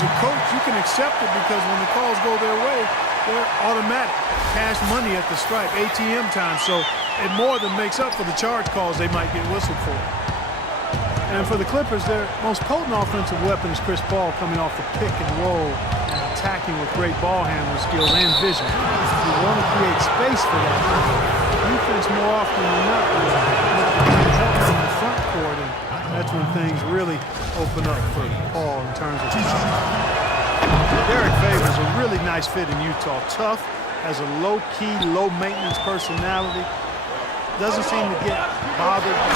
as a coach, you can accept it because when the calls go their way, they're automatic. Cash money at the stripe, ATM time. So it more than makes up for the charge calls they might get whistled for. And for the Clippers, their most potent offensive weapon is Chris Paul, coming off the pick and roll and attacking with great ball handling skills and vision. You want to create space for that. Defense more often than not will help in the front court, and that's when things really open up for Paul in terms of Derek Favors, a really nice fit in Utah. Tough, has a low-key, low-maintenance personality. Doesn't seem to get bothered by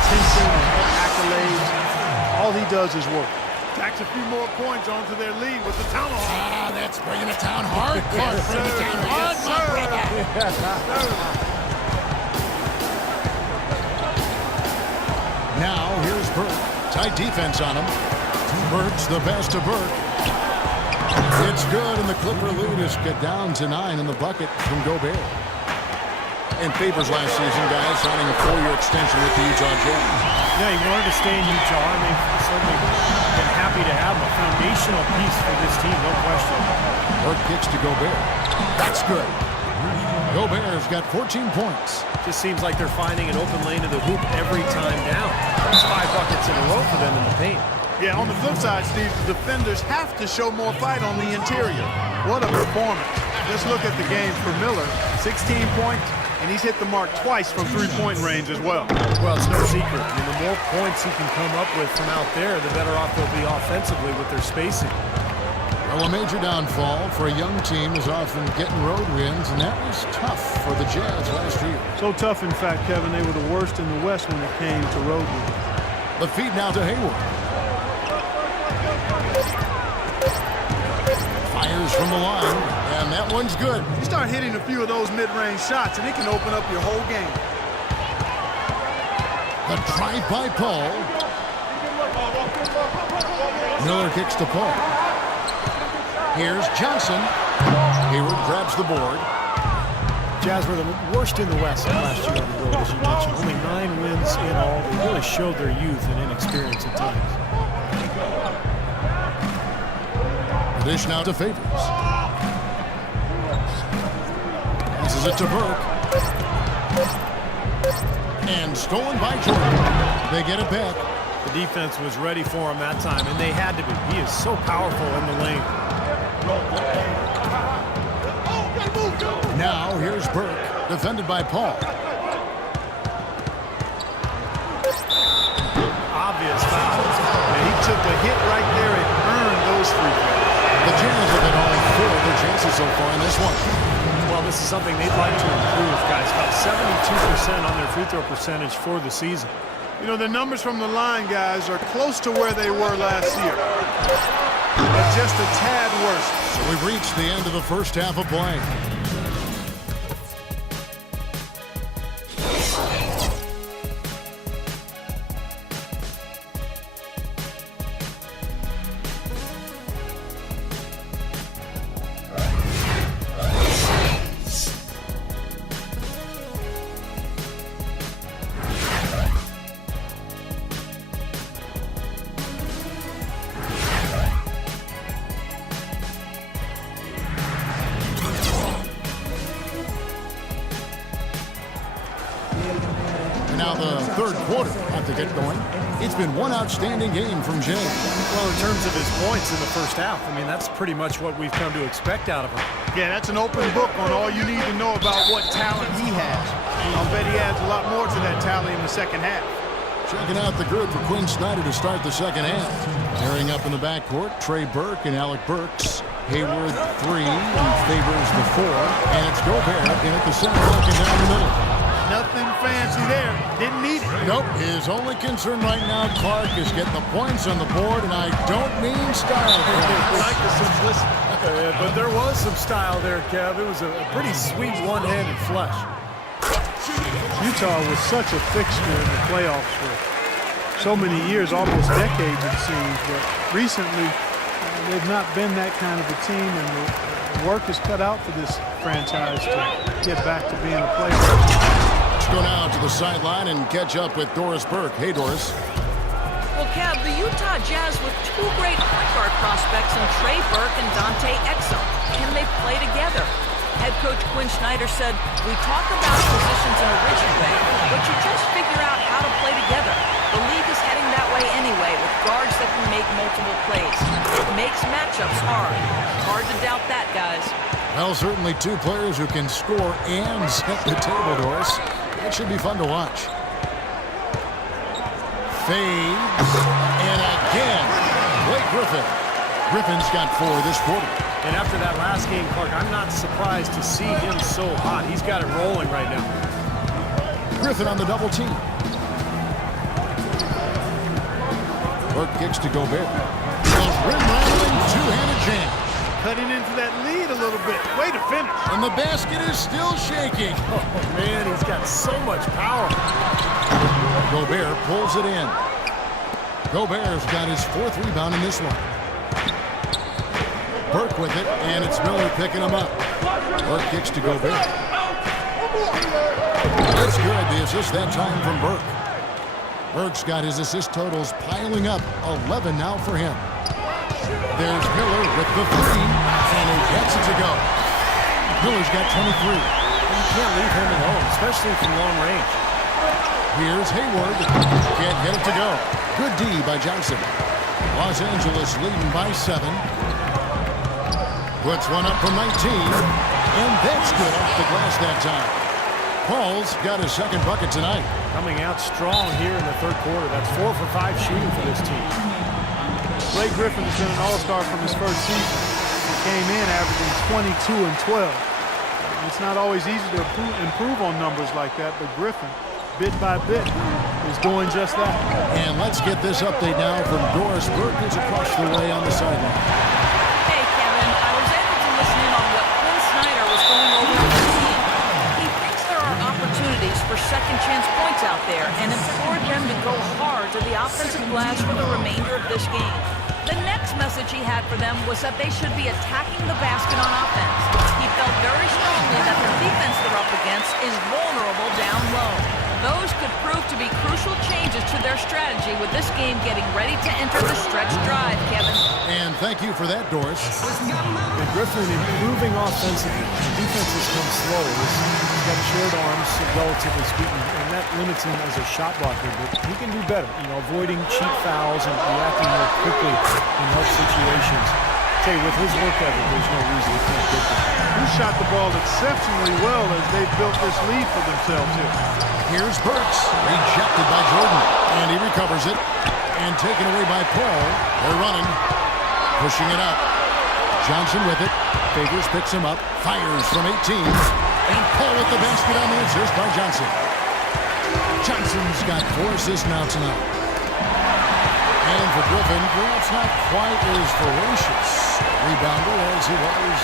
attention and accolades. All he does is work. Tacks a few more points onto their lead with the Tomahawk. Ah, that's bringing it down hard. Clark, bring it down hard, my brother. Now, here's Burke. Tight defense on him. Burke's the best to Burke. It's good, and the Clipper lead is get down to 9 in the bucket from Gobert. And Favors last season, guys, signing a 4-year extension with the Utah Jazz. Yeah, he wanted to stay in Utah, and they've certainly been happy to have him. A foundational piece for this team, no question. Burke kicks to Gobert. That's good. Gobert's got 14 points. Just seems like they're finding an open lane to the hoop every time down. That's 5 buckets in a row for them in the paint. Yeah, on the flip side, Steve, the defenders have to show more fight on the interior. What a performance. Just look at the game for Miller. 16 points, and he's hit the mark twice from three-point range as well. Well, it's no secret. I mean, the more points he can come up with from out there, the better off they'll be offensively with their spacing. Well, a major downfall for a young team is often getting road wins, and that was tough for the Jazz last year. So tough, in fact, Kevin, they were the worst in the West when it came to road wins. The feed now to Hayward. Fires from the line, and that one's good. You start hitting a few of those mid-range shots, and it can open up your whole game. The drive by Paul. Miller kicks to Paul. Here's Johnson. Hayward grabs the board. Jazz were the worst in the West last year on the road, as you mentioned. Only 9 wins in all. They really showed their youth and inexperience at times. Dish now to Favors. Passes it to Burke. And stolen by Jordan. They get it back. The defense was ready for him that time, and they had to be. He is so powerful in the lane. Now here's Burke, defended by Paul. Obvious foul. And he took a hit right there and earned those free throws. The Jazz have been all 4 of their chances so far in this one. Well, this is something they'd like to improve, guys. About 72% on their free throw percentage for the season. You know, the numbers from the line, guys, are close to where they were last year. But just a tad worse. So we've reached the end of the first half of play. Now the third quarter have to get going. It's been one outstanding game from James. Well, in terms of his points in the first half, I mean, that's pretty much what we've come to expect out of him. Yeah, that's an open book on all you need to know about what talent he has. I'll bet he adds a lot more to that tally in the second half. Checking out the group for Quinn Snyder to start the second half. Tearing up in the backcourt, Trey Burke and Alec Burks. Hayward 3 and Favors the 4. And it's Gobert in at the center, looking down the middle. Nothing fancy there. Didn't need it. Nope. His only concern right now, Clark, is getting the points on the board, and I don't mean style. I like the simplicity. But there was some style there, Kev. It was a pretty sweet one-handed flush. Utah was such a fixture in the playoffs for so many years, almost decades it seems, but recently they've not been that kind of a team, and the work is cut out for this franchise to get back to being a playoff. Let's go now to the sideline and catch up with Doris Burke. Hey, Doris. Well, Kev, the Utah Jazz with 2 great point guard prospects in Trey Burke and Dante Exum. Can they play together? Head coach Quinn Snyder said, "We talk about positions in a rigid way, but you just figure out how to play together. The league is heading that way anyway, with guards that can make multiple plays. It makes matchups hard. Hard to doubt that, guys." Well, certainly two players who can score and set the table, Doris. It should be fun to watch. Fades, and again, Blake Griffin. Griffin's got 4 this quarter. And after that last game, Clark, I'm not surprised to see him so hot. He's got it rolling right now. Griffin on the double team. Burke kicks to Gobert. A rim-rattling two-handed jam. Cutting into that lead a little bit. Way to finish. And the basket is still shaking. Oh, man, he's got so much power. Gobert pulls it in. Gobert's got his 4th rebound in this one. Burke with it, and it's Miller picking him up. Burke kicks to Gobert. That's good. The assist that time from Burke. Burke's got his assist totals piling up. 11 now for him. There's Miller with the 3, and he gets it to go. Miller's got 23. And you can't leave him alone, especially from long range. Here's Hayward. Can't get it to go. Good D by Johnson. Los Angeles leading by 7. Puts one up from 19. And that's good off the glass that time. Paul's got his 2nd bucket tonight. Coming out strong here in the 3rd quarter. That's 4 for 5 shooting for this team. Blake Griffin has been an all-star from his first season. He came in averaging 22 and 12. It's not always easy to improve on numbers like that, but Griffin, bit by bit, is doing just that. And let's get this update now from Doris Burke, who's across the way on the sideline. Hey, Kevin, I was able to listen in on what Quinn Snyder was going over with the team. He thinks there are opportunities for second-chance points out there and implored them to go hard to the offensive glass for the remainder of this game. The next message he had for them was that they should be attacking the basket on offense. He felt very strongly that the defense they're up against is vulnerable down low. Those could prove to be crucial changes to their strategy with this game getting ready to enter the stretch drive, Kevin. And thank you for that, Doris. And Griffin improving offensively. Defense has come slow. He's got short arms, relatively speaking, and that limits him as a shot blocker. But he can do better, avoiding cheap fouls and reacting more quickly in hard situations. I'll tell you, with his work ethic, there's no reason he can't get there. He shot the ball exceptionally well as they built this lead for themselves here. Here's Burks, rejected by Jordan, and he recovers it, and taken away by Paul. They're running, pushing it up. Johnson with it. Favors picks him up, fires from 18, and Paul with the basket on the assist by Johnson. Johnson's got 4 assists now tonight. And for Griffin, perhaps not quite as ferocious rebounder as he was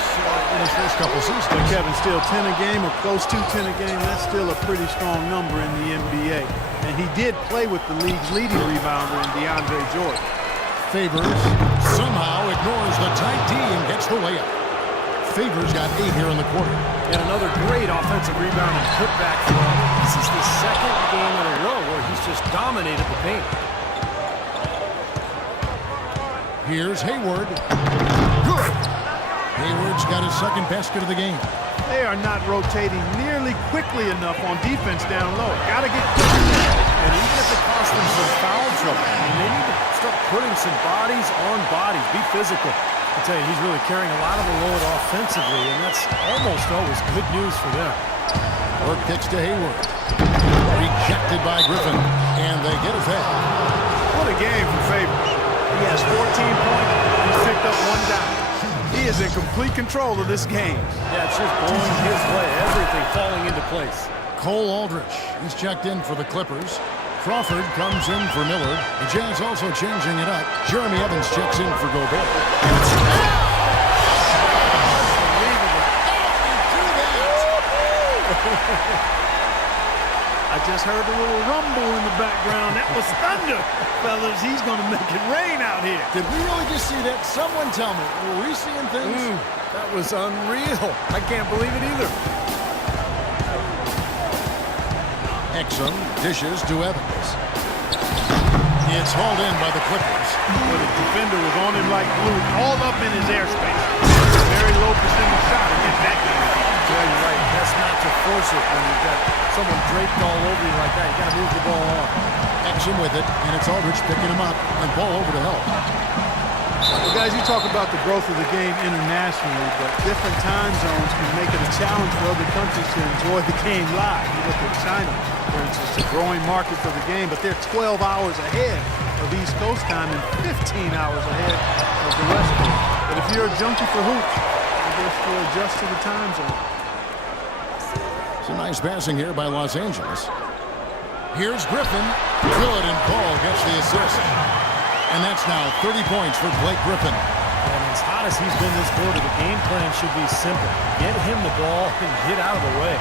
in his first couple seasons. But Kevin, still 10 a game or close to 10 a game. That's still a pretty strong number in the NBA. And he did play with the league's leading rebounder in DeAndre Jordan. Favors somehow ignores the tight D and gets the layup. Favors got 8 here in the quarter. And another great offensive rebound and putback for him. This is the 2nd game in a row where he's just dominated the paint. Here's Hayward. Good. Hayward's got his 2nd basket of the game. They are not rotating nearly quickly enough on defense down low. Got to get quicker. And even if it costs them some foul trouble, they need to start putting some bodies on bodies. Be physical. I tell you, he's really carrying a lot of the load offensively, and that's almost always good news for them. Burke kicks to Hayward. Rejected by Griffin, and they get it back. What a game for Favors. He has 14 points. He's picked up 1 dime. He is in complete control of this game. Yeah, it's just going his way. Everything falling into place. Cole Aldrich is checked in for the Clippers. Crawford comes in for Miller. The Jazz also changing it up. Jeremy Evans checks in for Gobert. I just heard a little rumble in the background. That was thunder. Fellas, he's going to make it rain out here. Did we really just see that? Someone tell me. Were we seeing things? That was unreal. I can't believe it either. Exum dishes to Evans. It's hauled in by the Clippers. Well, the defender was on him like glue, all up in his airspace. Very low percentage shot against that game. Yeah, you're right. Best not to force it when you've got someone draped all over you like that. You got to move the ball on. Exum with it, and it's Aldridge picking him up, and Ball over to help. Well, guys, you talk about the growth of the game internationally, but different time zones can make it a challenge for other countries to enjoy the game live. You look at China, for instance, a growing market for the game, but they're 12 hours ahead of East Coast time and 15 hours ahead of the West Coast. But if you're a junkie for hoops, I guess you'll adjust to the time zone. Some nice passing here by Los Angeles. Here's Griffin. Good, and Ball gets the assist. And that's now 30 points for Blake Griffin. And as hot as he's been this quarter, the game plan should be simple. Get him the ball and get out of the way.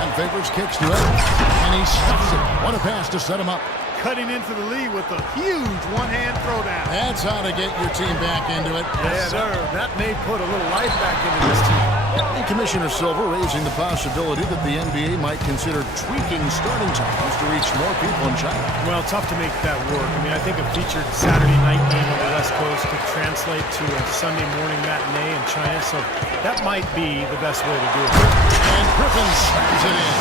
And Favors kicks to Evans, and he stuffs it. What a pass to set him up. Cutting into the lead with a huge one-hand throwdown. That's how to get your team back into it. Yes, sir. That may put a little life back into this team. And Commissioner Silver raising the possibility that the NBA might consider tweaking starting times to reach more people in China. Well, tough to make that work. I mean, I think a featured Saturday night game on the West Coast could translate to a Sunday morning matinee in China, so that might be the best way to do it. And Griffin slams it in.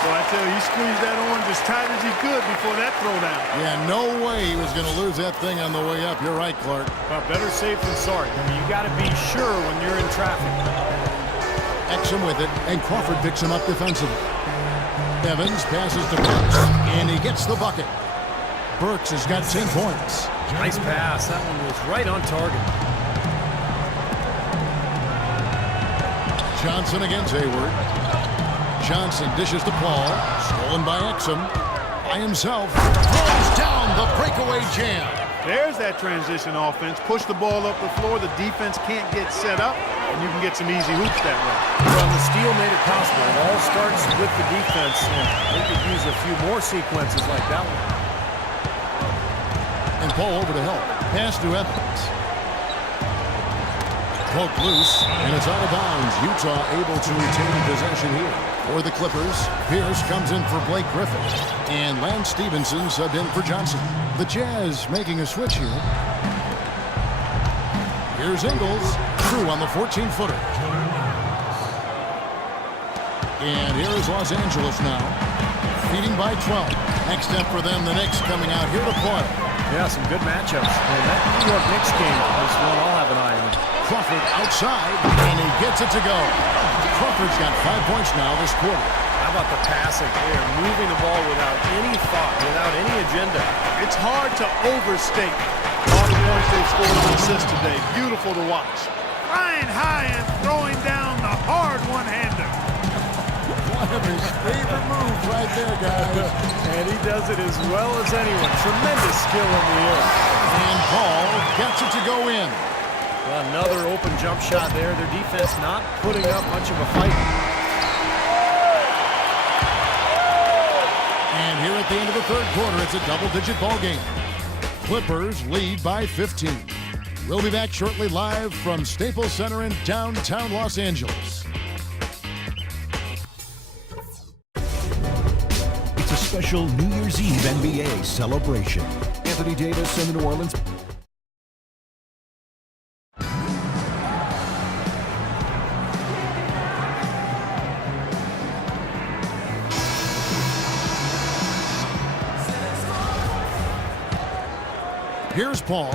So I tell you, he squeezed that on as tight as he could before that throwdown. Yeah, no way he was going to lose that thing on the way up. You're right, Clark. Well, better safe than sorry. I mean, you got to be sure when you're in traffic. Exum with it, and Crawford picks him up defensively. Evans passes to Burks, and he gets the bucket. Burks has got 10 points. Nice pass. That one was right on target. Johnson against Hayward. Johnson dishes to Paul. Stolen by Exum. By himself. Throws down the breakaway jam. There's that transition offense. Push the ball up the floor. The defense can't get set up, and you can get some easy hoops that way. Well, the steal made it possible. It all starts with the defense, and they could use a few more sequences like that one. And Paul over to help. Pass to Evans. Poke loose, and it's out of bounds. Utah able to retain possession here. For the Clippers, Pierce comes in for Blake Griffin. And Lance Stevenson subbed in for Johnson. The Jazz making a switch here. Here's Ingles. Through on the 14-footer. And here is Los Angeles now. Leading by 12. Next step for them, the Knicks coming out here to play. Yeah, some good matchups. And that New York Knicks game is one I'll have an eye on. Crawford outside, and he gets it to go. Crawford's got 5 points now this quarter. How about the passing? They are moving the ball without any thought, without any agenda. It's hard to overstate all the points they've scored on assists today. Beautiful to watch. Flying high and throwing down the hard one-hander. One of his favorite moves right there, guys. And he does it as well as anyone. Tremendous skill in the air. And Paul gets it to go in. Well, another open jump shot there. Their defense not putting up much of a fight. And here at the end of the third quarter, it's a double-digit ball game. Clippers lead by 15. We'll be back shortly live from Staples Center in downtown Los Angeles. It's a special New Year's Eve NBA celebration. Anthony Davis and the New Orleans. Here's Paul.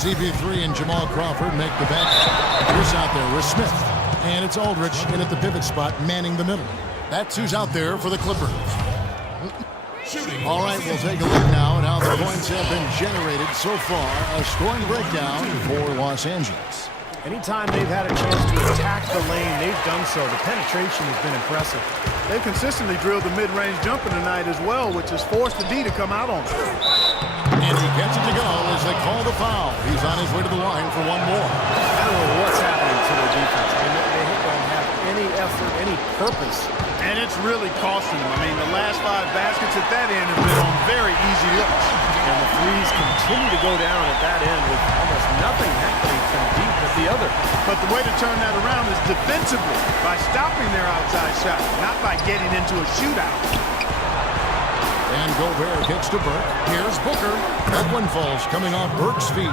CP3 and Jamal Crawford make the bet. Here's out there with Smith. And it's Aldridge in at the pivot spot, manning the middle. That's who's out there for the Clippers. All right, we'll take a look now at how the points have been generated so far. A scoring breakdown for Los Angeles. Anytime they've had a chance to attack the lane, they've done so. The penetration has been impressive. They've consistently drilled the mid-range jumper tonight as well, which has forced the D to come out on them. And he gets it to go as they call the foul. He's on his way to the line for one more. I don't know what's happening to their defense. I mean, they don't have any effort, any purpose. And it's really costing them. I mean, the last 5 baskets at that end have been on very easy looks. And the threes continue to go down at that end with almost nothing happening from deep at the other. But the way to turn that around is defensively, by stopping their outside shot, not by getting into a shootout. And Gobert gets to Burke. Here's Booker. That one falls coming off Burke's feet.